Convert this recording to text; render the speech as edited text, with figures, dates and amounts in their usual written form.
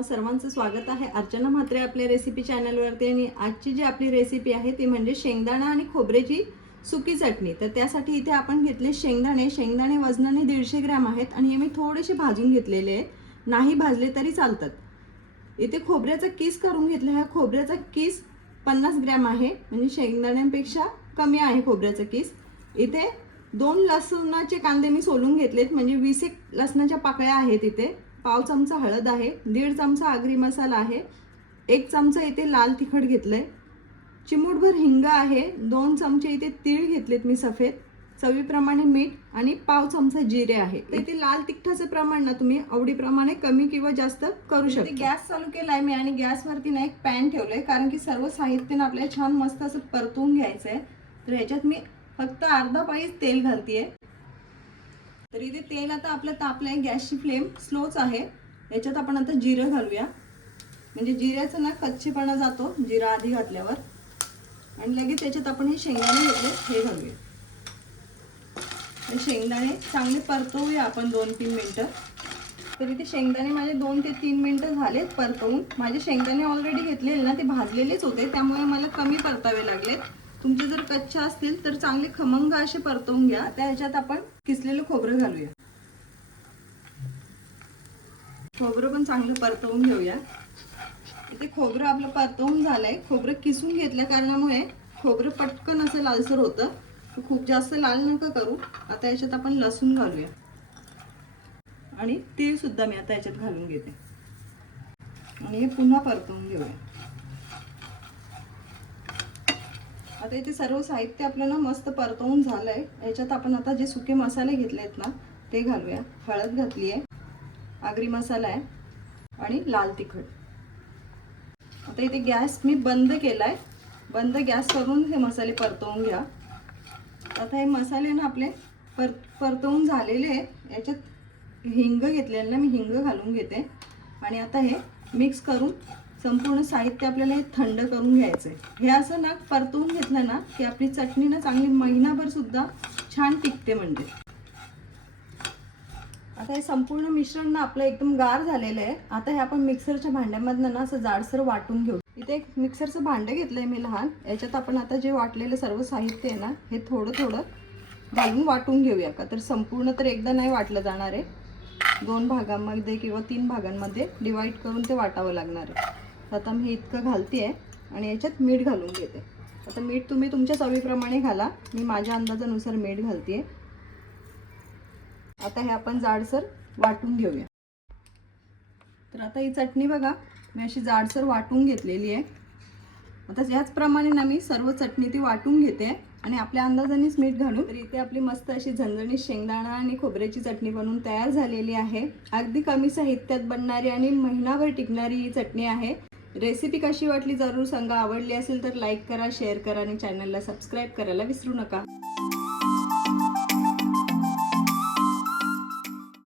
तुम्हा सर्वांचं स्वागत आहे अर्चना म्हात्रे आपल्या रेसिपी चॅनलवरती। आणि आजची जी आपली रेसिपी आहे ती म्हणजे शेंगदाणा आणि खोबऱ्याची सुकी चटणी। तर त्यासाठी इथे आपण घेतले शेंगदाणे वजनाने 150 ग्रॅम आहेत आणि हे मी थोडेसे भाजून घेतलेले आहे, नाही भाजले तरी चालतात। इथे खोबऱ्याचा किस करून घेतला, हा खोबऱ्याचा किस 50 ग्रॅम आहे, म्हणजे शेंगदाण्यांपेक्षा कमी आहे खोबऱ्याचा किस। इथे 2 लसणाचे कांदे मी सोलून घेतलेत, म्हणजे 20 लसणाच्या पाकळ्या आहेत। इथे पाव चमचा हळद आहे, 1.5 चमचा आगरी मसाला आहे, 1 चमचा इथे लाल तिखट घेतलंय, चिमूटभर हिंग आहे, 2 चमचे इथे तीळ घेतलेत मी सफेद, चवीप्रमाणे मीठ आणि पाव चमचा जिरे आहे। इथे लाल तिखटाचे प्रमाण ना तुम्ही आवडीप्रमाणे कमी किंवा जास्त करू शकता। गॅस चालू केलाय मी आणि गॅसवरती ना एक पॅन ठेवलंय, कारण की सर्व साहित्य ना आपल्याला छान मस्त असं परतून घ्यायचंय। तर ह्याच्यात मी फक्त अर्धा पळीच तेल घालतेय। तर इथे तेल आता आपलं तापलंय, गॅसची फ्लेम स्लोच आहे। याच्यात आपण आता जिरं घालूया, म्हणजे जिऱ्याचा ना कच्चेपणा जातो जिरा आधी घातल्यावर। आणि लगेच याच्यात आपण हे शेंगदाणे घेतले हे घालूया। शेंगदाणे चांगले परतवूया आपण 2-3 मिनिटं। तर इथे शेंगदाणे माझे 2 ते 3 मिनिटं झालेत परतवून। माझे शेंगदाणे ऑलरेडी घेतलेले ना ते भाजलेलेच होते, त्यामुळे मला कमी परतावे लागलेत। तुमचे जर कच्चे असतील तर चांगले खमंग असे परतवून घ्या। आता ह्याच्यात आपण किसलेलं खोबरं घालूया, खोबरं पण चांगलं परतवून घेऊया। इथे खोबरं आपलं परतवून झालंय, खोबरं किसून घेतल्या कारणामुळे खोबरं पटकन असं लालसर होतं, खूप जास्त लाल नका करू। आता याच्यात आपण लसूण घालूया आणि तीळ सुद्धा मी आता याच्यात घालून घेते आणि हे पुन्हा परतवून घेऊया। आता इथे सर्व साहित्य आपलं ना मस्त परतवून झालंय। याच्यात आपण आता जे सुके मसाले घेतले आहेत ना ते घालूया। हळद घातली आहे, आगरी मसाला आहे आणि लाल तिखट। आता इथे गॅस मी बंद केलाय, बंद गॅस करून हे मसाले परतवून घ्या। आता हे मसाले ना आपले परतवून झालेले आहे। याच्यात हिंग घेतलेलं ना मी हिंग घालून घेते आणि आता हे मिक्स करून संपूर्ण साहित्य आपल्याला हे थंड करून घ्यायचंय। हे असं ना परतवून घेतलं ना की आपली चटणी ना चांगली महिनाभर सुद्धा छान टिकते। म्हणजे आता हे संपूर्ण मिश्रण ना आपलं एकदम गार झालेलं आहे। आता हे आपण मिक्सरच्या भांड्यामधनं ना असं जाडसर वाटून घेऊ। इथे एक मिक्सरचं भांडं घेतलंय मी लहान, याच्यात आपण आता जे वाटलेलं सर्व साहित्य आहे ना हे थोडं थोडं घालून वाटून घेऊया का। तर संपूर्ण तर एकदा नाही वाटलं जाणार आहे, 2 भागांमध्ये किंवा 3 भागांमध्ये डिवाइड करून ते वाटावं लागणार आहे। आता मी इतकं घालतेय आणि याच्यात मीठ घालून घेते। आता मीठ तुम्ही तुमच्या चवीप्रमाणे घाला, मी माझ्या अंदाजानुसार मीठ घालतेय। आता हे आपण जाडसर वाटून घेऊया। तर आता ही चटणी बघा मी अशी जाडसर वाटून घेतलेली आहे। आता याचप्रमाणे ना मी सर्व चटणी ती वाटून घेते आणि आपल्या अंदाजानेच मीठ घालून। तर इथे आपली मस्त अशी झणझणीत शेंगदाणा आणि खोबऱ्याची चटणी बनवून तयार झालेली आहे। अगदी कमी साहित्यात बनणारी आणि महिनाभर टिकणारी ही चटणी आहे। रेसिपी कशी वाटली जरूर सांगा, आवडली असेल तर लाईक करा, शेअर करा आणि चॅनलला सबस्क्राईब करायला विसरू नका।